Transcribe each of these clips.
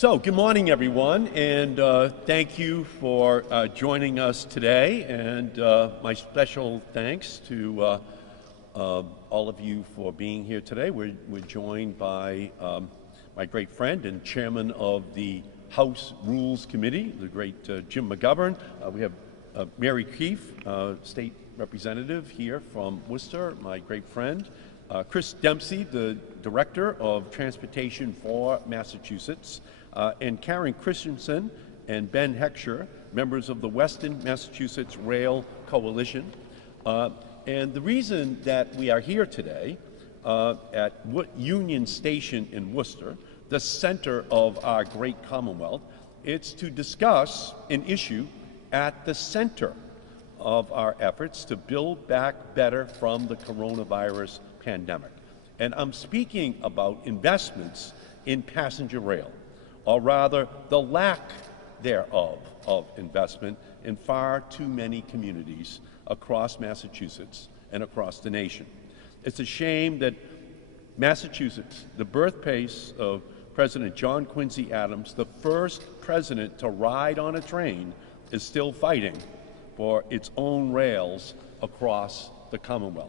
So, good morning, everyone, and thank you for joining us today. And my special thanks to all of you for being here today. We're joined by my great friend and chairman of the House Rules Committee, the great Jim McGovern. We have Mary Keefe, state representative here from Worcester, my great friend. Chris Dempsey, the Director of Transportation for Massachusetts, and Karen Christensen and Ben Heckscher, members of the Western Massachusetts Rail Coalition. And the reason that we are here today at Union Station in Worcester, the center of our great Commonwealth, it's to discuss an issue at the center of our efforts to build back better from the coronavirus pandemic. And I'm speaking about investments in passenger rail, or rather the lack thereof of investment in far too many communities across Massachusetts and across the nation. It's a shame that Massachusetts, the birthplace of President John Quincy Adams, the first president to ride on a train, is still fighting for its own rails across the Commonwealth.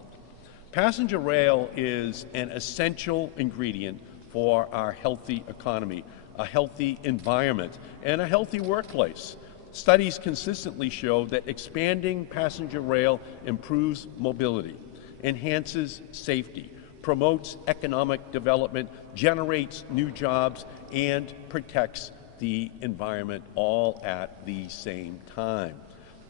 Passenger rail is an essential ingredient for our healthy economy, a healthy environment, and a healthy workplace. Studies consistently show that expanding passenger rail improves mobility, enhances safety, promotes economic development, generates new jobs, and protects the environment all at the same time.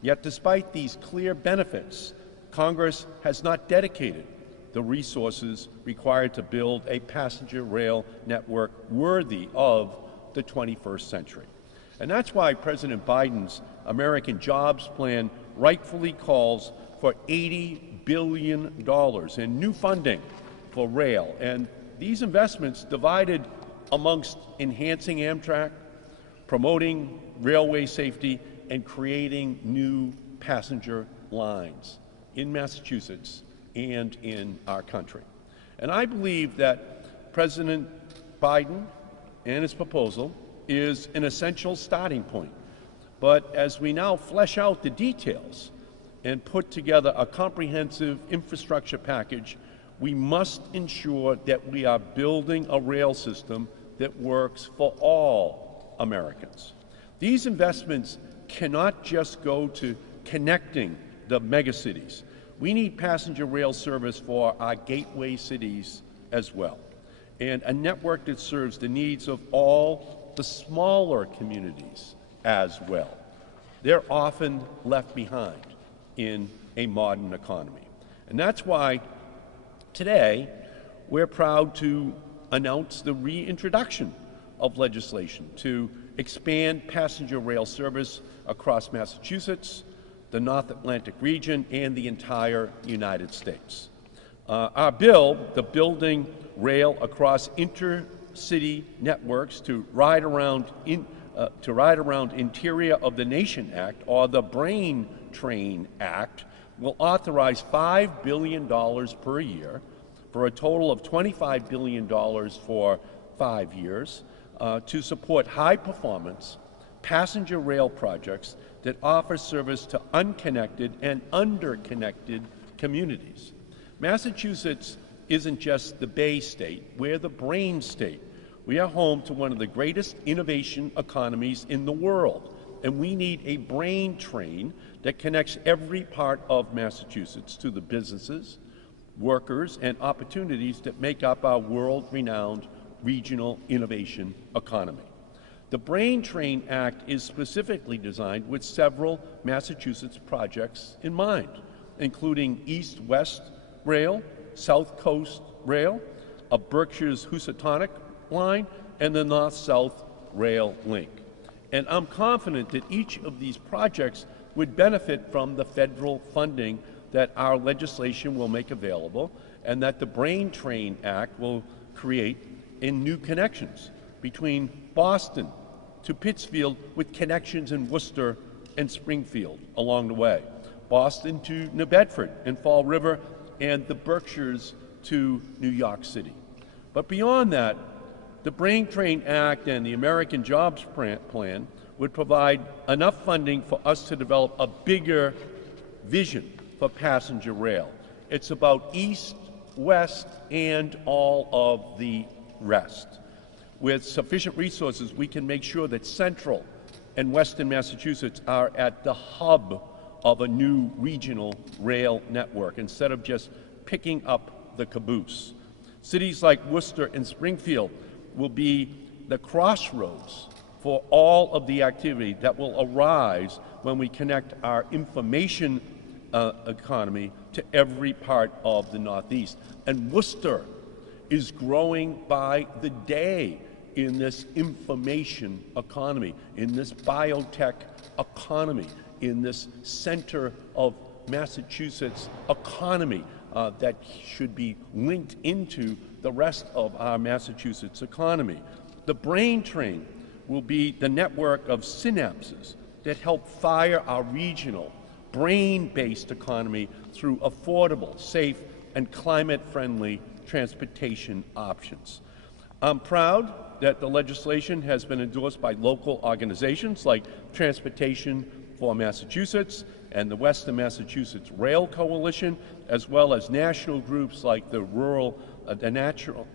Yet despite these clear benefits, Congress has not dedicated the resources required to build a passenger rail network worthy of the 21st century. And that's why President Biden's American Jobs Plan rightfully calls for $80 billion in new funding for rail. And these investments divided amongst enhancing Amtrak, promoting railway safety, and creating new passenger lines in Massachusetts and in our country. And I believe that President Biden and his proposal is an essential starting point. But as we now flesh out the details and put together a comprehensive infrastructure package, we must ensure that we are building a rail system that works for all Americans. These investments cannot just go to connecting the megacities. We need passenger rail service for our gateway cities as well, and a network that serves the needs of all the smaller communities as well. They're often left behind in a modern economy. And that's why today we're proud to announce the reintroduction of legislation to expand passenger rail service across Massachusetts, the North Atlantic region, and the entire United States. Our bill, the Building Rail Across Intercity Networks to Ride Around Interior of the Nation Act, or the Brain Train Act, will authorize $5 billion per year for a total of $25 billion for 5 years to support high-performance passenger rail projects that offer service to unconnected and underconnected communities. Massachusetts isn't just the Bay State, we're the Brain State. We are home to one of the greatest innovation economies in the world, and we need a brain train that connects every part of Massachusetts to the businesses, workers, and opportunities that make up our world-renowned regional innovation economy. The Brain Train Act is specifically designed with several Massachusetts projects in mind, including East-West Rail, South Coast Rail, a Berkshire's Housatonic line, and the North-South Rail Link. And I'm confident that each of these projects would benefit from the federal funding that our legislation will make available, and that the Brain Train Act will create in new connections between Boston to Pittsfield, with connections in Worcester and Springfield along the way, Boston to New Bedford and Fall River, and the Berkshires to New York City. But beyond that, The Brain Train Act and the American Jobs Plan would provide enough funding for us to develop a bigger vision for passenger rail. It's about east, west, and all of the rest. With sufficient resources, we can make sure that central and western Massachusetts are at the hub of a new regional rail network instead of just picking up the caboose. Cities like Worcester and Springfield will be the crossroads for all of the activity that will arise when we connect our information economy to every part of the Northeast. And Worcester is growing by the day in this information economy, in this biotech economy, in this center of Massachusetts economy that should be linked into the rest of our Massachusetts economy. The brain train will be the network of synapses that help fire our regional, brain-based economy through affordable, safe, and climate-friendly transportation options. I'm proud that the legislation has been endorsed by local organizations like Transportation for Massachusetts and the Western Massachusetts Rail Coalition, as well as national groups like the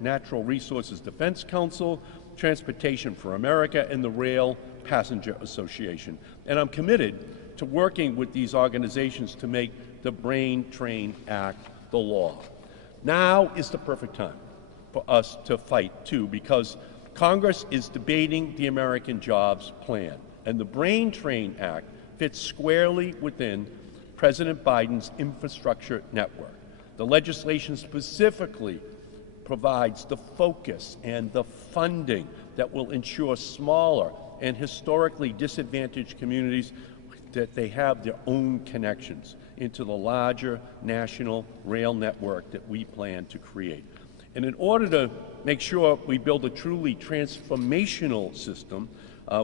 Natural Resources Defense Council, Transportation for America, and the Rail Passenger Association. And I'm committed to working with these organizations to make the Brain Train Act the law. Now is the perfect time for us to fight, too, because Congress is debating the American Jobs Plan, and the Brain Train Act fits squarely within President Biden's infrastructure network. The legislation specifically provides the focus and the funding that will ensure smaller and historically disadvantaged communities that they have their own connections into the larger national rail network that we plan to create. And in order to make sure we build a truly transformational system,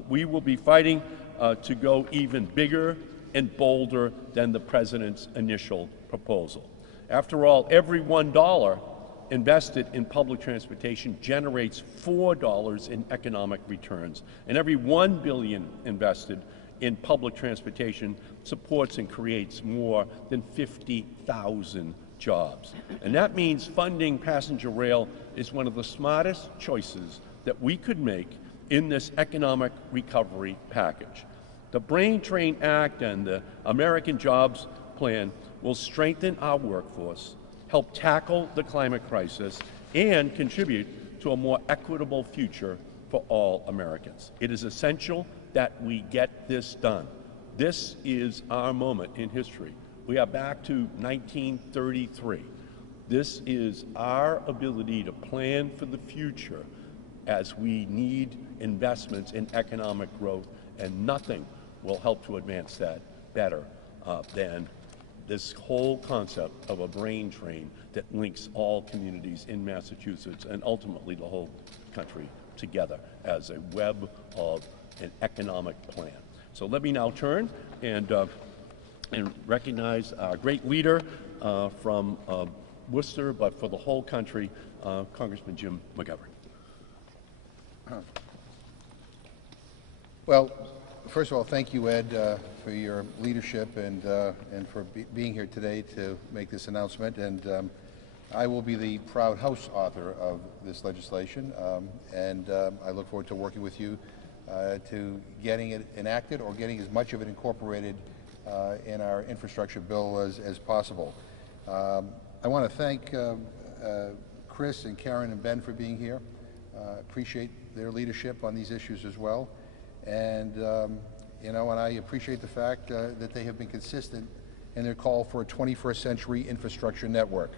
we will be fighting to go even bigger and bolder than the President's initial proposal. After all, every $1 invested in public transportation generates $4 in economic returns, and every $1 billion invested in public transportation supports and creates more than 50,000 jobs. And that means funding passenger rail is one of the smartest choices that we could make in this economic recovery package. The Brain Train Act and the American Jobs Plan will strengthen our workforce, help tackle the climate crisis, and contribute to a more equitable future for all Americans. It is essential that we get this done. This is our moment in history. We are back to 1933. This is our ability to plan for the future as we need investments in economic growth, and nothing will help to advance that better than this whole concept of a brain train that links all communities in Massachusetts and ultimately the whole country together as a web of an economic plan. So let me now turn and recognize our great leader from Worcester, but for the whole country, Congressman Jim McGovern. Well, first of all, thank you, Ed, for your leadership and for being here today to make this announcement. And I will be the proud House author of this legislation, and I look forward to working with you to getting it enacted or getting as much of it incorporated in our infrastructure bill as possible. I want to thank Chris and Karen and Ben for being here. Appreciate their leadership on these issues as well. And, you know, and I appreciate the fact that they have been consistent in their call for a 21st century infrastructure network.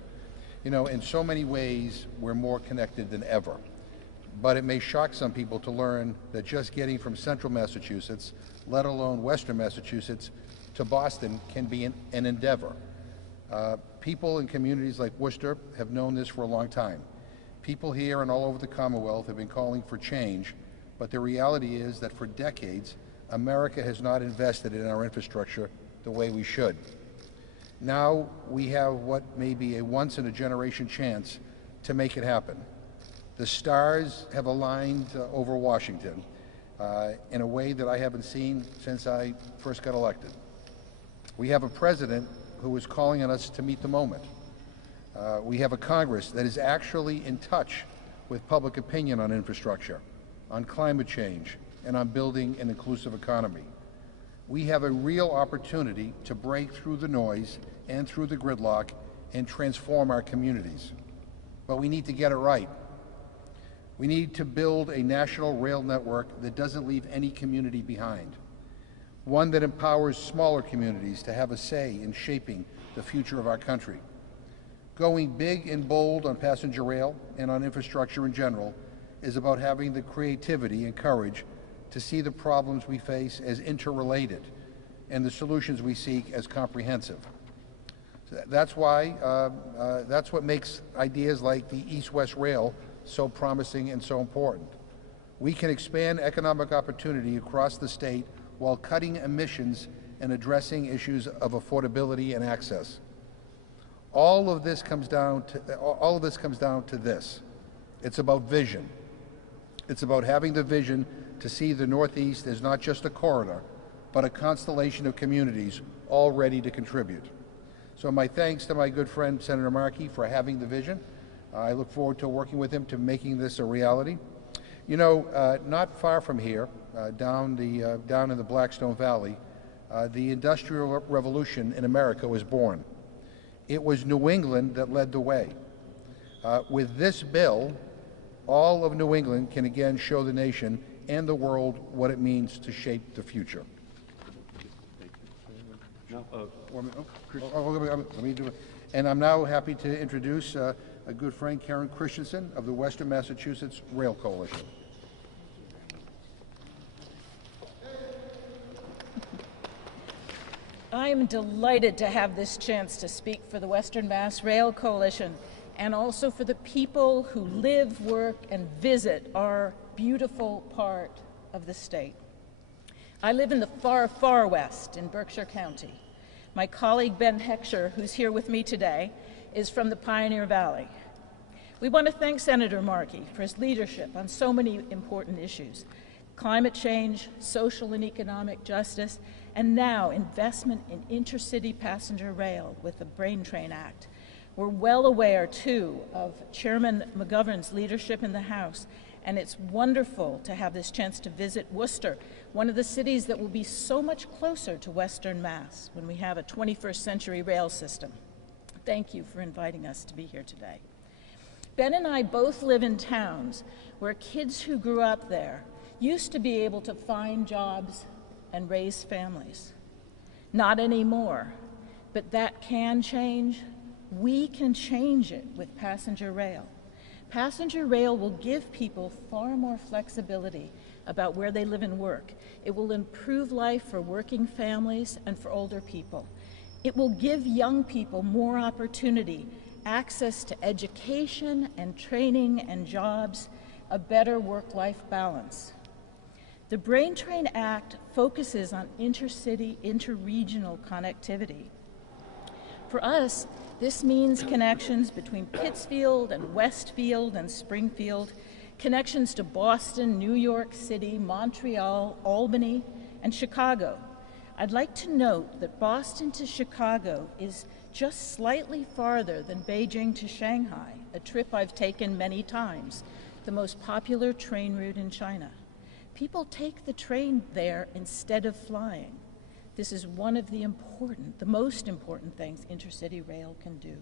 You know, in so many ways, we're more connected than ever. But it may shock some people to learn that just getting from central Massachusetts, let alone western Massachusetts, to Boston can be an endeavor. People in communities like Worcester have known this for a long time. People here and all over the Commonwealth have been calling for change, but the reality is that for decades, America has not invested in our infrastructure the way we should. Now we have what may be a once-in-a-generation chance to make it happen. The stars have aligned over Washington in a way that I haven't seen since I first got elected. We have a president who is calling on us to meet the moment. We have a Congress that is actually in touch with public opinion on infrastructure, on climate change, and on building an inclusive economy. We have a real opportunity to break through the noise and through the gridlock and transform our communities. But we need to get it right. We need to build a national rail network that doesn't leave any community behind, one that empowers smaller communities to have a say in shaping the future of our country. Going big and bold on passenger rail and on infrastructure in general is about having the creativity and courage to see the problems we face as interrelated and the solutions we seek as comprehensive. So that's what makes ideas like the East-West Rail so promising and so important. We can expand economic opportunity across the state while cutting emissions and addressing issues of affordability and access. All of this comes down to this. It's about vision. It's about having the vision to see the Northeast as not just a corridor, but a constellation of communities all ready to contribute. So my thanks to my good friend Senator Markey for having the vision. I look forward to working with him to making this a reality. You know, not far from here, down in the Blackstone Valley, the Industrial Revolution in America was born. It was New England that led the way. With this bill, all of New England can again show the nation and the world what it means to shape the future. Let me do it. And I'm now happy to introduce a good friend, Karen Christensen of the Western Massachusetts Rail Coalition. I am delighted to have this chance to speak for the Western Mass Rail Coalition and also for the people who live, work, and visit our beautiful part of the state. I live in the far, far west in Berkshire County. My colleague Ben Heckscher, who's here with me today, is from the Pioneer Valley. We want to thank Senator Markey for his leadership on so many important issues: climate change, social and economic justice, and now investment in intercity passenger rail with the Brain Train Act. We're well aware, too, of Chairman McGovern's leadership in the House, and it's wonderful to have this chance to visit Worcester, one of the cities that will be so much closer to Western Mass when we have a 21st century rail system. Thank you for inviting us to be here today. Ben and I both live in towns where kids who grew up there used to be able to find jobs and raise families. Not anymore, but that can change. We can change it with passenger rail. Passenger rail will give people far more flexibility about where they live and work. It will improve life for working families and for older people. It will give young people more opportunity, access to education and training and jobs, a better work-life balance. The Brain Train Act focuses on intercity, interregional connectivity. For us, this means connections between Pittsfield and Westfield and Springfield, connections to Boston, New York City, Montreal, Albany, and Chicago. I'd like to note that Boston to Chicago is just slightly farther than Beijing to Shanghai, a trip I've taken many times, the most popular train route in China. People take the train there instead of flying. This is one of the most important things intercity rail can do.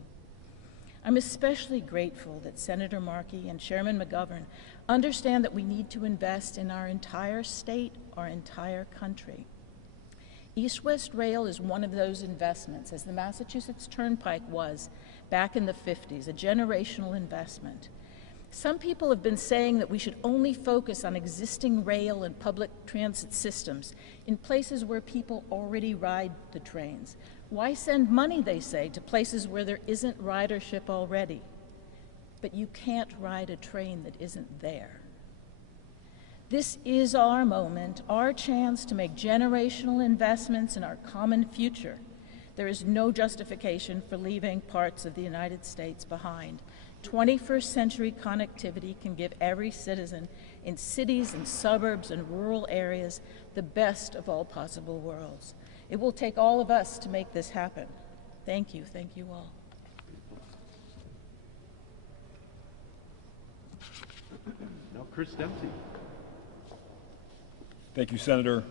I'm especially grateful that Senator Markey and Chairman McGovern understand that we need to invest in our entire state, our entire country. East-West Rail is one of those investments, as the Massachusetts Turnpike was back in the 50s, a generational investment. Some people have been saying that we should only focus on existing rail and public transit systems in places where people already ride the trains. Why send money, they say, to places where there isn't ridership already? But you can't ride a train that isn't there. This is our moment, our chance to make generational investments in our common future. There is no justification for leaving parts of the United States behind. 21st century connectivity can give every citizen in cities and suburbs and rural areas the best of all possible worlds. It will take all of us to make this happen. Thank you all. Now, Chris Dempsey. Thank you, Senator.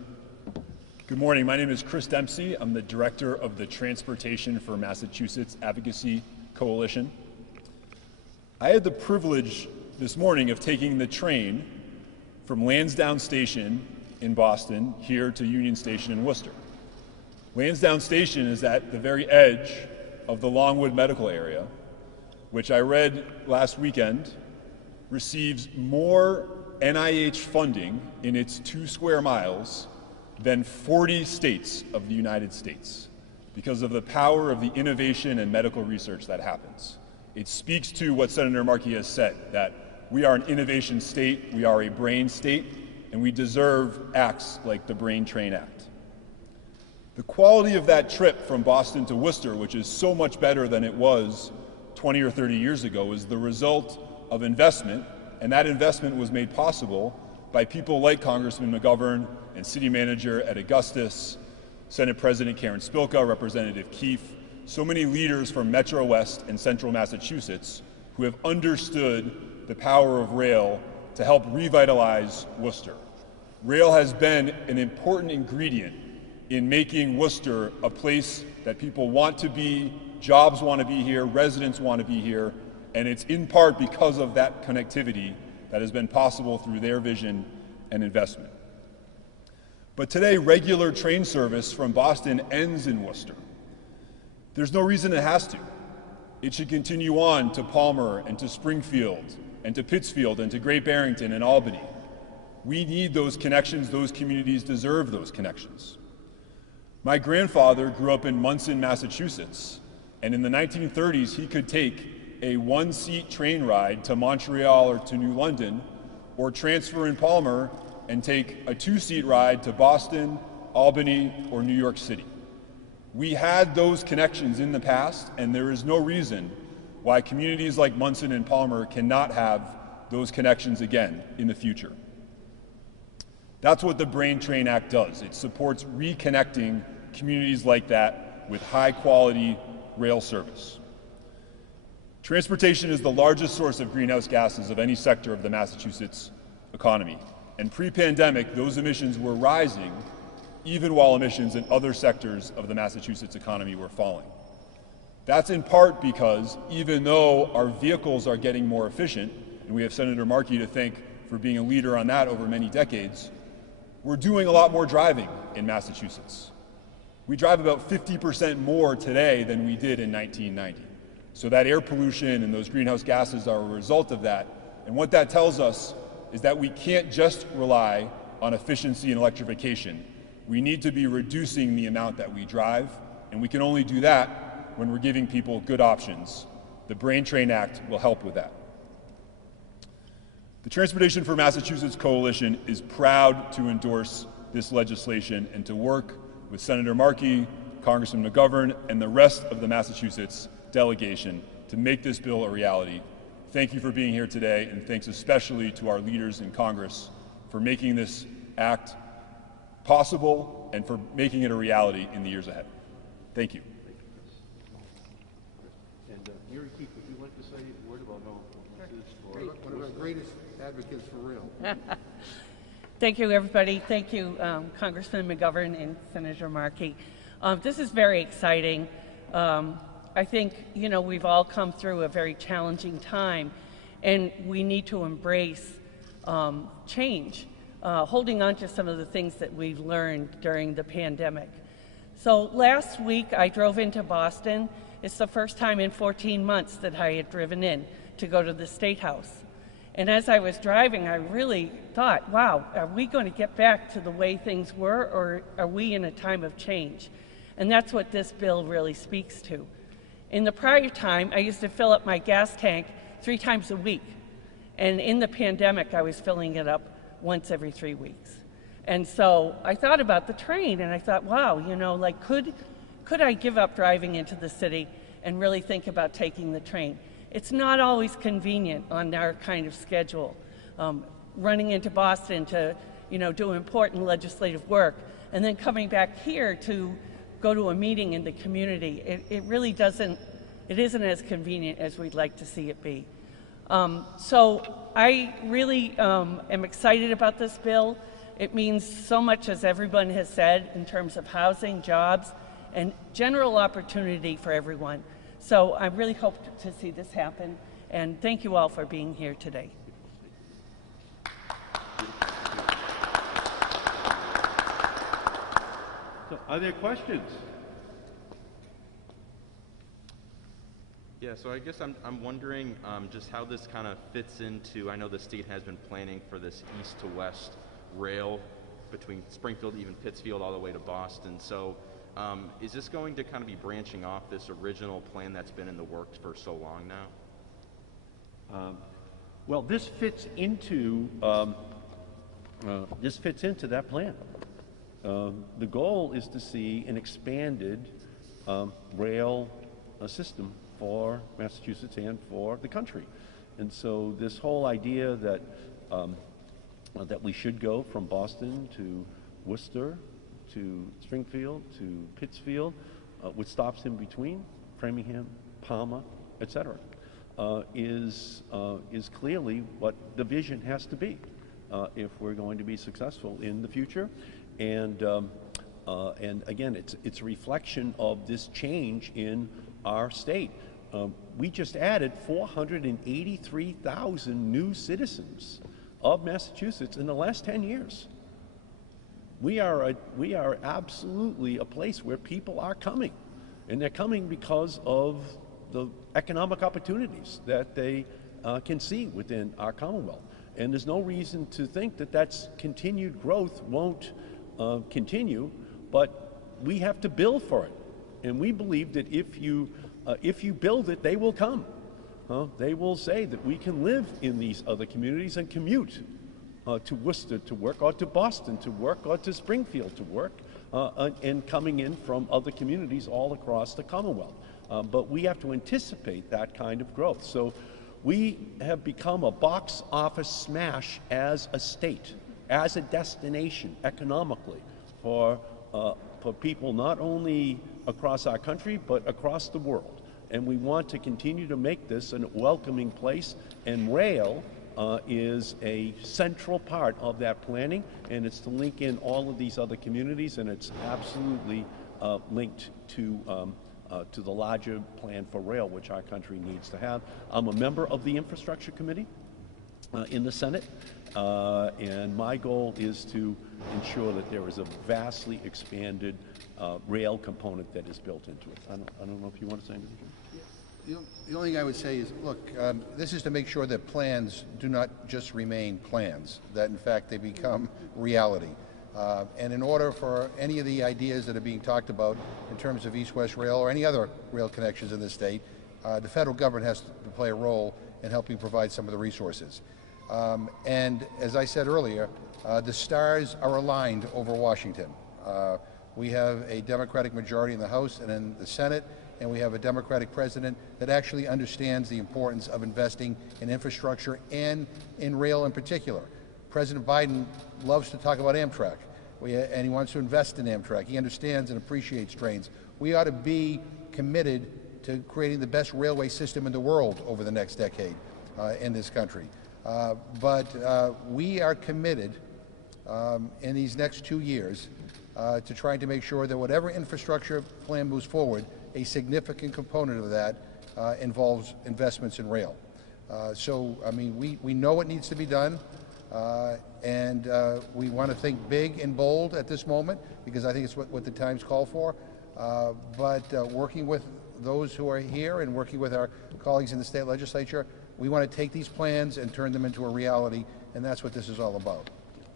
Good morning. My name is Chris Dempsey. I'm the director of the Transportation for Massachusetts Advocacy Coalition. I had the privilege this morning of taking the train from Lansdowne Station in Boston here to Union Station in Worcester. Lansdowne Station is at the very edge of the Longwood medical area, which I read last weekend receives more NIH funding in its 2 square miles than 40 states of the United States because of the power of the innovation and medical research that happens. It speaks to what Senator Markey has said, that we are an innovation state, we are a brain state, and we deserve acts like the Brain Train Act. The quality of that trip from Boston to Worcester, which is so much better than it was 20 or 30 years ago, is the result of investment, and that investment was made possible by people like Congressman McGovern and City Manager Ed Augustus, Senate President Karen Spilka, Representative Keefe, so many leaders from Metro West and Central Massachusetts who have understood the power of rail to help revitalize Worcester. Rail has been an important ingredient in making Worcester a place that people want to be, jobs want to be here, residents want to be here, and it's in part because of that connectivity that has been possible through their vision and investment. But today, regular train service from Boston ends in Worcester. There's no reason it has to. It should continue on to Palmer and to Springfield and to Pittsfield and to Great Barrington and Albany. We need those connections. Those communities deserve those connections. My grandfather grew up in Munson, Massachusetts, and in the 1930s, he could take a 1-seat train ride to Montreal or to New London, or transfer in Palmer and take a 2-seat ride to Boston, Albany, or New York City. We had those connections in the past, and there is no reason why communities like Munson and Palmer cannot have those connections again in the future. That's what the Brain Train Act does. It supports reconnecting communities like that with high-quality rail service. Transportation is the largest source of greenhouse gases of any sector of the Massachusetts economy. And pre-pandemic, those emissions were rising even while emissions in other sectors of the Massachusetts economy were falling. That's in part because even though our vehicles are getting more efficient, and we have Senator Markey to thank for being a leader on that over many decades, we're doing a lot more driving in Massachusetts. We drive about 50% more today than we did in 1990. So that air pollution and those greenhouse gases are a result of that. And what that tells us is that we can't just rely on efficiency and electrification. We need to be reducing the amount that we drive, and we can only do that when we're giving people good options. The Brain Train Act will help with that. The Transportation for Massachusetts Coalition is proud to endorse this legislation and to work with Senator Markey, Congressman McGovern, and the rest of the Massachusetts delegation to make this bill a reality. Thank you for being here today, and thanks especially to our leaders in Congress for making this act possible and for making it a reality in the years ahead. Thank you. And Mary Keith, would you like to say a word about how this is for One of our greatest advocates for rail. Thank you, everybody. Thank you, Congressman McGovern and Senator Markey. This is very exciting. I think, we've all come through a very challenging time, and we need to embrace change, holding on to some of the things that we've learned during the pandemic. So last week, I drove into Boston. It's the first time in 14 months that I had driven in to go to the State House. And as I was driving, I really thought, wow, are we going to get back to the way things were, or are we in a time of change? And that's what this bill really speaks to. In the prior time, I used to fill up my gas tank 3 times a week. And in the pandemic, I was filling it up once every 3 weeks. And so I thought about the train, and I thought, wow, could I give up driving into the city and really think about taking the train? It's not always convenient on our kind of schedule, running into Boston to, do important legislative work, and then coming back here to go to a meeting in the community. It really isn't as convenient as we'd like to see it be. So I really am excited about this bill. It means so much, as everyone has said, in terms of housing, jobs, and general opportunity for everyone. So I really hope to see this happen, and thank you all for being here today. So are there questions? Yeah, so I guess I'm wondering just how this kind of fits into, I know the state has been planning for this east to west rail between Springfield, even Pittsfield, all the way to Boston. So is this going to kind of be branching off this original plan that's been in the works for so long now? Well, this fits into that plan. The goal is to see an expanded rail system for Massachusetts and for the country. And so this whole idea that that we should go from Boston to Worcester to Springfield to Pittsfield, with stops in between, Framingham, Palmer, etc., is clearly what the vision has to be if we're going to be successful in the future. And again, it's a reflection of this change in our state. We just added 483,000 new citizens of Massachusetts in the last 10 years. We are absolutely a place where people are coming, and they're coming because of the economic opportunities that they can see within our Commonwealth. And there's no reason to think that that's continued growth won't continue, but we have to build for it. And we believe that if you build it, they will come. They will say that we can live in these other communities and commute to Worcester to work, or to Boston to work, or to Springfield to work, and coming in from other communities all across the Commonwealth. But we have to anticipate that kind of growth. So we have become a box office smash as a state, as a destination economically for people not only across our country, but across the world. And we want to continue to make this a welcoming place, and rail is a central part of that planning, and it's to link in all of these other communities, and it's absolutely linked to the larger plan for rail, which our country needs to have. I'm a member of the Infrastructure Committee in the Senate, and my goal is to ensure that there is a vastly expanded rail component that is built into it. I don't know if you want to say anything. The only thing I would say is, look, this is to make sure that plans do not just remain plans, that in fact they become reality. And in order for any of the ideas that are being talked about in terms of East-West Rail or any other rail connections in the state, the federal government has to play a role in helping provide some of the resources. And as I said earlier, the stars are aligned over Washington. We have a Democratic majority in the House and in the Senate, and we have a Democratic president that actually understands the importance of investing in infrastructure and in rail in particular. President Biden loves to talk about Amtrak, and he wants to invest in Amtrak. He understands and appreciates trains. We ought to be committed to creating the best railway system in the world over the next decade in this country. But we are committed in these next 2 years to trying to make sure that whatever infrastructure plan moves forward, a significant component of that involves investments in rail. So, I mean, we know what needs to be done, and we want to think big and bold at this moment, because I think it's what the times call for. But working with those who are here and working with our colleagues in the state legislature, we want to take these plans and turn them into a reality, and that's what this is all about.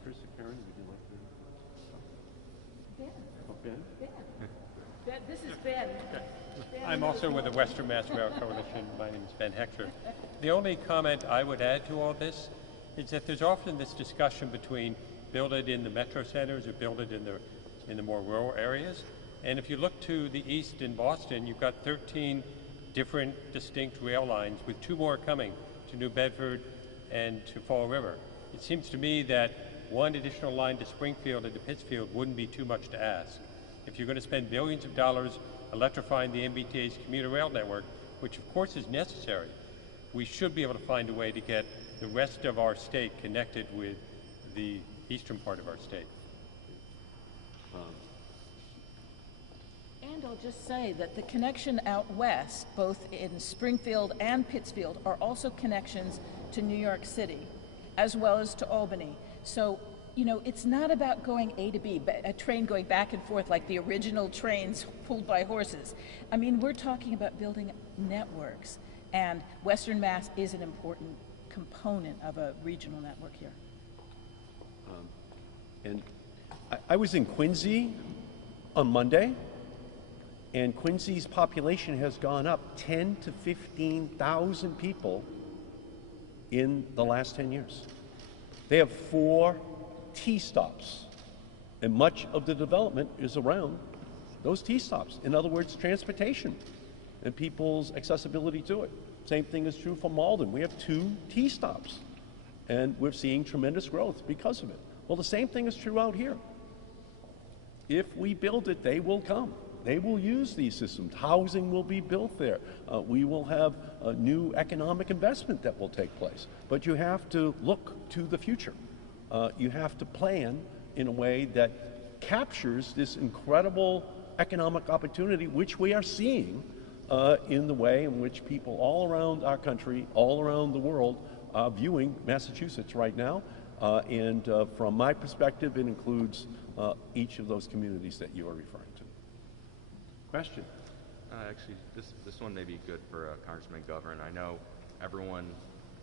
Chris or Karen, would you like to? Ben. Oh, Ben? Ben, this is Ben. I'm also with the Western Mass Rail Coalition. My name is Ben Hector. The only comment I would add to all this is that there's often this discussion between build it in the metro centers or build it in the more rural areas. And if you look to the east in Boston, you've got 13 different distinct rail lines, with 2 more coming to New Bedford and to Fall River. It seems to me that 1 additional line to Springfield and to Pittsfield wouldn't be too much to ask. If you're going to spend billions of dollars electrifying the MBTA's commuter rail network, which of course is necessary, we should be able to find a way to get the rest of our state connected with the eastern part of our state. And I'll just say that the connection out west, both in Springfield and Pittsfield, are also connections to New York City, as well as to Albany. So, you know, it's not about going A to B, but a train going back and forth like the original trains pulled by horses. I mean, we're talking about building networks, and Western Mass is an important component of a regional network here. And I was in Quincy on Monday, and Quincy's population has gone up 10 to 15,000 people in the last 10 years. They have 4 T-stops, and much of the development is around those T-stops. In other words, transportation and people's accessibility to it. Same thing is true for Malden. We have 2 T-stops, and we're seeing tremendous growth because of it. Well, the same thing is true out here. If we build it, they will come. They will use these systems. Housing will be built there. We will have a new economic investment that will take place. But you have to look to the future. You have to plan in a way that captures this incredible economic opportunity, which we are seeing in the way in which people all around our country, all around the world, are viewing Massachusetts right now. And from my perspective, it includes each of those communities that you are referring to. Question? Actually, this one may be good for Congressman McGovern. I know everyone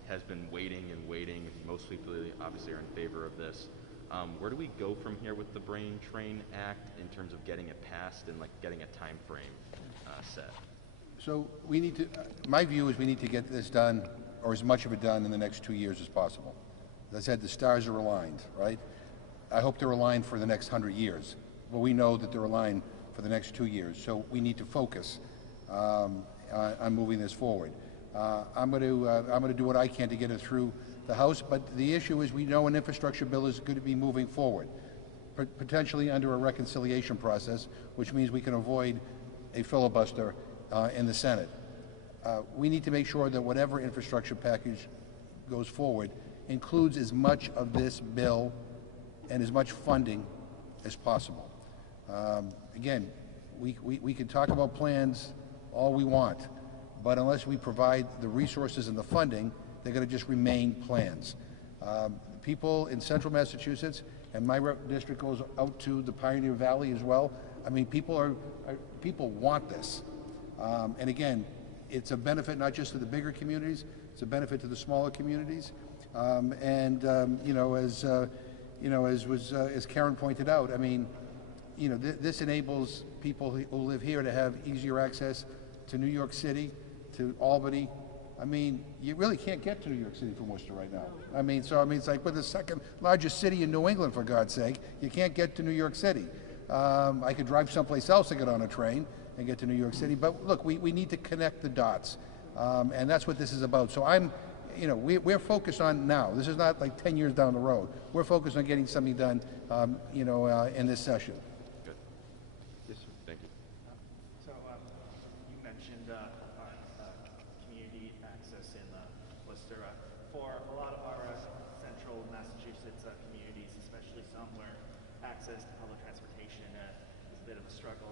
has been waiting and waiting. Most people obviously are in favor of this. Where do we go from here with the Brain Train Act in terms of getting it passed and like getting a time frame set? So we need to, my view is we need to get this done, or as much of it done in the next 2 years as possible. As I said, the stars are aligned, right? I hope they're aligned for the next 100 years, but we know that they're aligned for the next 2 years. So we need to focus on moving this forward. I'm going to do what I can to get it through the House, but the issue is we know an infrastructure bill is going to be moving forward, potentially under a reconciliation process, which means we can avoid a filibuster in the Senate. We need to make sure that whatever infrastructure package goes forward includes as much of this bill and as much funding as possible. Again, we can talk about plans all we want, but unless we provide the resources and the funding, they're going to just remain plans. People in central Massachusetts, and my district goes out to the Pioneer Valley as well. I mean, people want this. And again, it's a benefit not just to the bigger communities, it's a benefit to the smaller communities. You know, as Karen pointed out, I mean, you know, this enables people who live here to have easier access to New York City, to Albany. I mean, you really can't get to New York City from Worcester right now. I mean, it's like we're the second largest city in New England, for God's sake. You can't get to New York City. I could drive someplace else to get on a train and get to New York City. But look, we need to connect the dots, and that's what this is about. So you know, we're focused on now. This is not like 10 years down the road. We're focused on getting something done, you know, in this session. Good. Yes, sir. Thank you. So you mentioned community access in Worcester. For a lot of our central Massachusetts communities, especially some where access to public transportation is a bit of a struggle,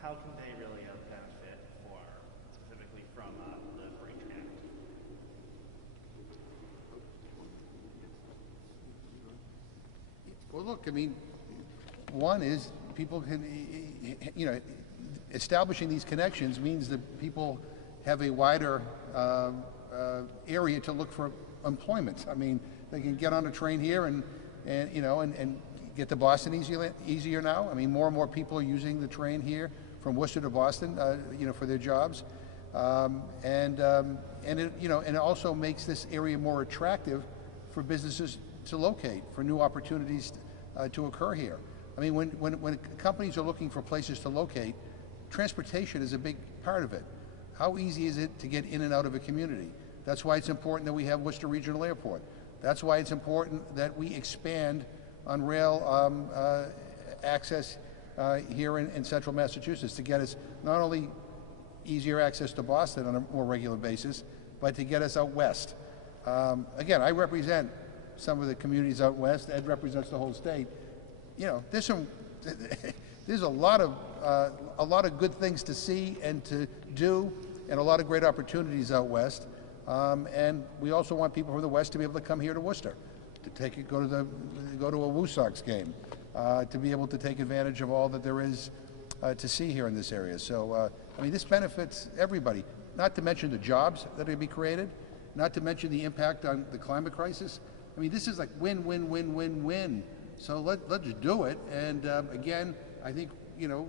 how can they really benefit specifically from the Brain Train Act? Well, look, I mean, one is people can, you know, establishing these connections means that people have a wider area to look for employment. I mean, they can get on a train here and you know, and get to Boston easier now. I mean, more and more people are using the train here from Worcester to Boston, you know, for their jobs, and it, you know, and it also makes this area more attractive for businesses to locate, for new opportunities to occur here. I mean, when companies are looking for places to locate, transportation is a big part of it. How easy is it to get in and out of a community? That's why it's important that we have Worcester Regional Airport. That's why it's important that we expand on rail access here in central Massachusetts to get us not only easier access to Boston on a more regular basis, but to get us out west. Again, I represent some of the communities out west. Ed represents the whole state. You know, there's a lot of good things to see and to do, and a lot of great opportunities out west. And we also want people from the west to be able to come here to Worcester, to go to a Woo Sox game, to be able to take advantage of all that there is to see here in this area. So, I mean, this benefits everybody. Not to mention the jobs that are going to be created, not to mention the impact on the climate crisis. I mean, this is like win, win, win, win, win. So let's do it. And again, I think, you know,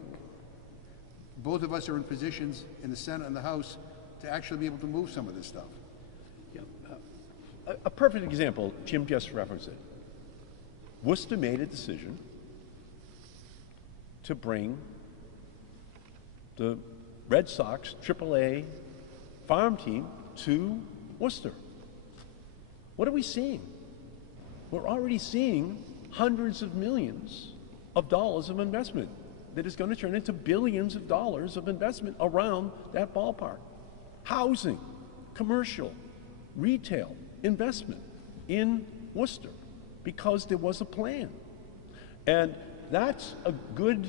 both of us are in positions in the Senate and the House to actually be able to move some of this stuff. Yeah. A perfect example, Jim just referenced it. Worcester made a decision to bring the Red Sox AAA farm team to Worcester. What are we seeing? We're already seeing hundreds of millions of dollars of investment that is going to turn into billions of dollars of investment around that ballpark. Housing, commercial, retail, investment in Worcester because there was a plan. And that's a good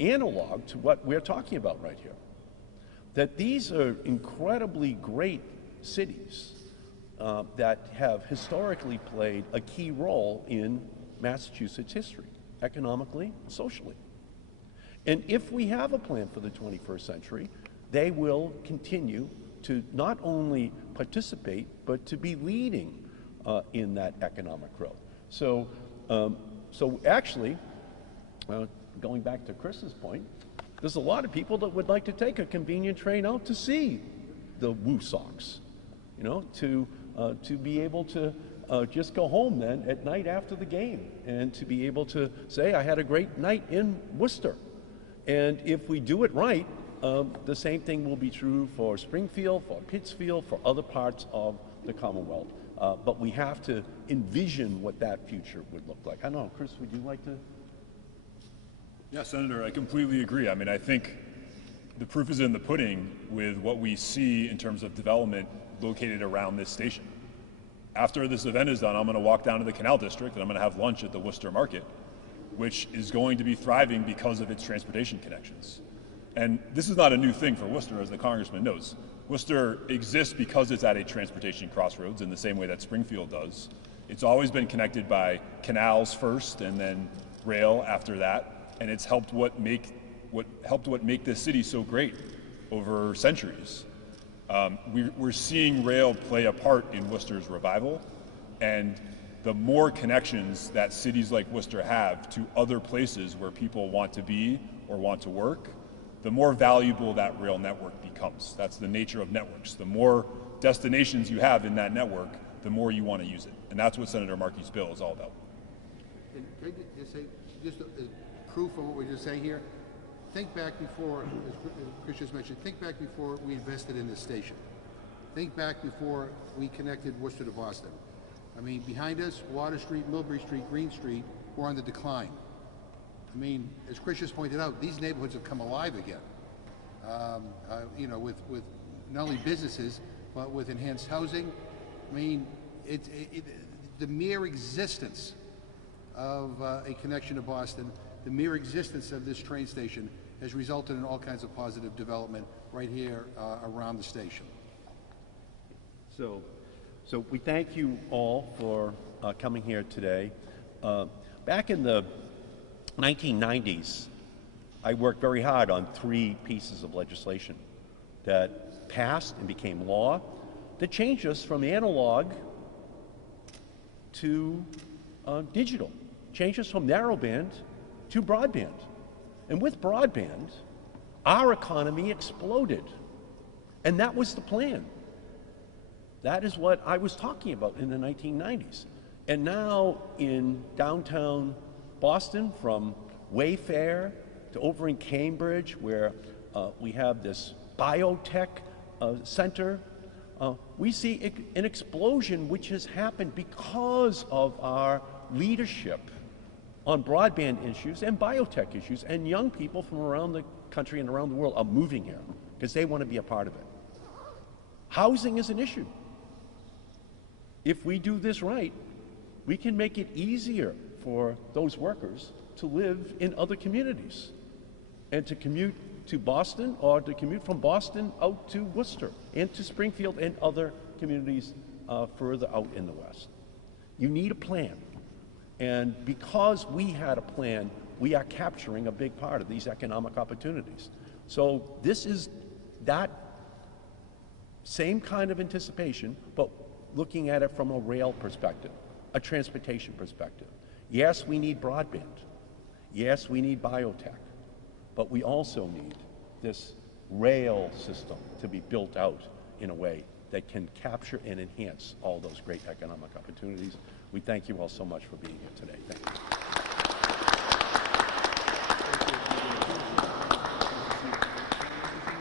analog to what we're talking about right here. That these are incredibly great cities that have historically played a key role in Massachusetts history, economically, socially. And if we have a plan for the 21st century, they will continue to not only participate, but to be leading in that economic growth. So, actually, going back to Chris's point, there's a lot of people that would like to take a convenient train out to see the Woo Sox, you know, to be able to just go home then at night after the game and to be able to say, I had a great night in Worcester. And if we do it right, the same thing will be true for Springfield, for Pittsfield, for other parts of the Commonwealth. But we have to envision what that future would look like. I don't know, Chris, would you like to? Yeah, Senator, I completely agree. I mean, I think the proof is in the pudding with what we see in terms of development located around this station. After this event is done, I'm going to walk down to the Canal District and I'm going to have lunch at the Worcester Market, which is going to be thriving because of its transportation connections. And this is not a new thing for Worcester, as the Congressman knows. Worcester exists because it's at a transportation crossroads in the same way that Springfield does. It's always been connected by canals first and then rail after that. And it's helped what make this city so great over centuries. We're seeing rail play a part in Worcester's revival, and the more connections that cities like Worcester have to other places where people want to be or want to work, the more valuable that rail network becomes. That's the nature of networks. The more destinations you have in that network, the more you want to use it. And that's what Senator Markey's bill is all about. And can I just say, just proof of what we're just saying here, think back before, as Chris just mentioned, think back before we invested in this station. Think back before we connected Worcester to Boston. I mean, behind us, Water Street, Millbury Street, Green Street were on the decline. I mean, as Chris just pointed out, these neighborhoods have come alive again. You know, with not only businesses, but with enhanced housing. I mean, the mere existence of a connection to Boston, the mere existence of this train station has resulted in all kinds of positive development right here around the station. So we thank you all for coming here today. Back in the 1990s, I worked very hard on 3 pieces of legislation that passed and became law that changed us from analog to digital, changed us from narrowband to broadband. And with broadband, our economy exploded. And that was the plan. That is what I was talking about in the 1990s. And now in downtown Boston, from Wayfair to over in Cambridge, where we have this biotech center. We see an explosion which has happened because of our leadership on broadband issues and biotech issues, and young people from around the country and around the world are moving here because they want to be a part of it. Housing is an issue. If we do this right, we can make it easier for those workers to live in other communities and to commute to Boston or to commute from Boston out to Worcester and to Springfield and other communities further out in the West. You need a plan. And because we had a plan, we are capturing a big part of these economic opportunities. So this is that same kind of anticipation, but looking at it from a rail perspective, a transportation perspective. Yes, we need broadband. Yes, we need biotech. But we also need this rail system to be built out in a way that can capture and enhance all those great economic opportunities. We thank you all so much for being here today. Thank you.